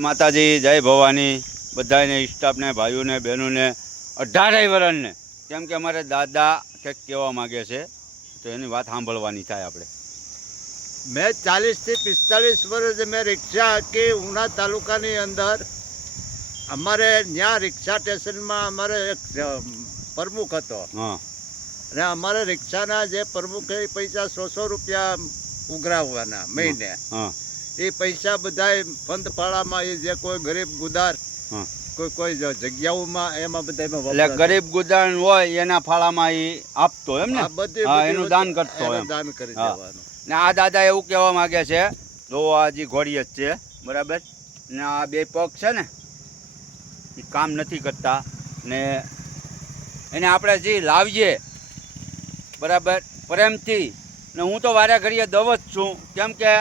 માતાજી જય ભવાની બધાને સ્ટાફને ભાઈઓને બહેનોને 18 વર્ષને કેમ કે અમારે દાદા કંઈક કહેવા માગે છે તો એની વાત સાંભળવાની થાય આપણે. મેં 40 થી 45 વર્ષ મેં રિક્ષા હાંકી ઉના તાલુકાની અંદર. અમારે ત્યાં રિક્ષા સ્ટેશનમાં અમારે એક પ્રમુખ હતો અને અમારે રિક્ષાના જે પ્રમુખ એ પૈસા 100 રૂપિયા ઉઘરાવવાના મહિને. એ પૈસા બધા પંથ પાળામાં એ જે કોઈ ગરીબ ગુદાર કોઈ જગ્યાઓમાં એમાં બધા ગરીબ ગુદાર હોય એના ફાળામાં એ આપતો એમ ને એનું દાન કરતો દાન કરી દેવાનું. ને આ દાદા એવું કહેવા માંગે છે જો આ જે ઘોડી જ છે બરાબર ને આ બે પગ છે ને એ કામ નથી કરતા ને એને આપણે જે લાવીએ બરાબર પ્રેમથી ને હું તો વારે ઘડીએ દવ જ છું કેમ કે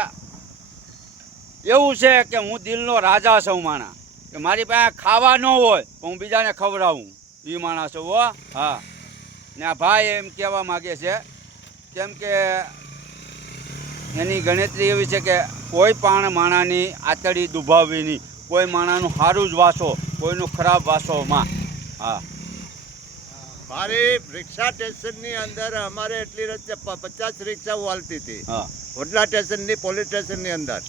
એવું છે કે હું દિલનો રાજા છું માણા કે મારી પાસે ખાવા ન હોય તો હું બીજાને ખવડાવું એ માણસ છું હો. હા ને આ ભાઈ એમ કહેવા માગે છે કેમ કે એની ગણતરી એવી છે કે કોઈ પણ માણાની આતડી દુભાવવી નહીં, કોઈ માણાનું સારું જ વાસો કોઈનું ખરાબ વાસોમાં. હા મારી રિક્ષા સ્ટેશનની અંદર અમારે એટલી રીતે 50 રિક્ષાઓ હાલતી હતી. વડલા સ્ટેશનની પોલીસ સ્ટેશનની અંદર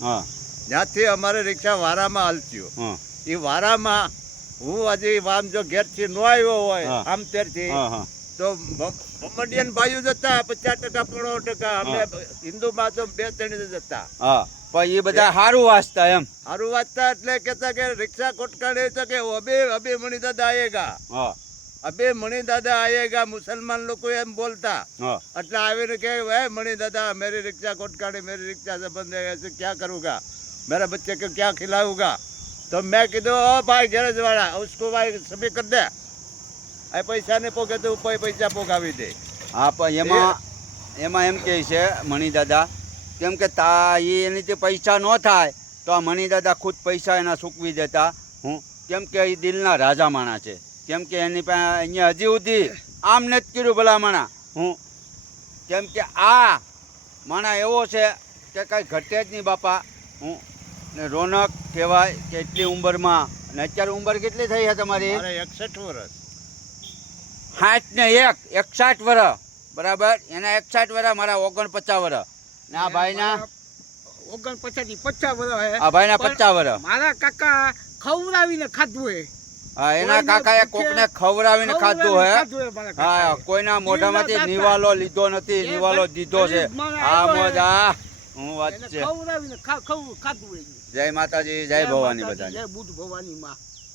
જ્યાંથી અમારે રિક્ષા વારામાં હાલતી. એ વારામાં હું હજી આમ જો ઘેરથી ન આવ્યો હોય આમ ત્યારથી તો મોમેડિયન ભાઈઓ જતા 50% 50%. અમે હિન્દુમાં તો 2-3 જતા. પણ એ બધા સારું વાંચતા એમ સારું વાંચતા એટલે કહેતા કે રિક્ષા કોટકાડે તો કે અબે મણી દાદા આયેગા, અબે મણી દાદા આયેગા. મુસલમાન લોકો એમ બોલતા એટલે આવીને કે હે મણી દાદા મેરી રિક્ષા કોટકાડી, મેરી રિક્ષા से बंद है, ऐसे क्या करूँगा, मेरा बच्चे को क्या खिलाऊंगा. तो मैं કીધું ઓ ભાઈ ગેરેજ વાળા उसको भाई सभी कर दे, આ પૈસા ને પોગે તો પૈસા પોગાવી દે. હા પણ એમાં એમ કહે છે મણી દાદા કેમ કે એની પૈસા ન થાય તો આ મણી દાદા ખુદ પૈસા એના સૂકવી દેતા. હું કેમ કે એ દિલના રાજા માણા છે કેમ કે એની પાસે અહીંયા હજી સુધી આમ નથી કર્યું ભલા માણા. હું કેમ કે આ માણા એવો છે કે કાંઈ ઘટે જ નહીં બાપા. હું ને રોનક કહેવાય કે એટલી ઉંમરમાં ને અત્યારે ઉંમર કેટલી થઈ છે તમારી? 61 વર્ષ. 61 વર્ષ બરાબર. એના 61 વર્ષ, મારા 49 વર્ષ ને આ ભાઈના 49 થી 50 વર્ષ. આ ભાઈના 50 વર્ષ. મારા કાકા ખવડાવીને ખાધું હે. હા એના કાકાએ કોકને ખવડાવીને ખાધું હે. હા કોઈના મોઢામાંથી નિવાલો લીધો નથી, નિવાલો દીધો છે. આ મજા હું વાત છે. ખવડાવીને ખાધું. જય માતાજી, જય ભવાની બધાને. જય બુદ્ધ ભવાની માં.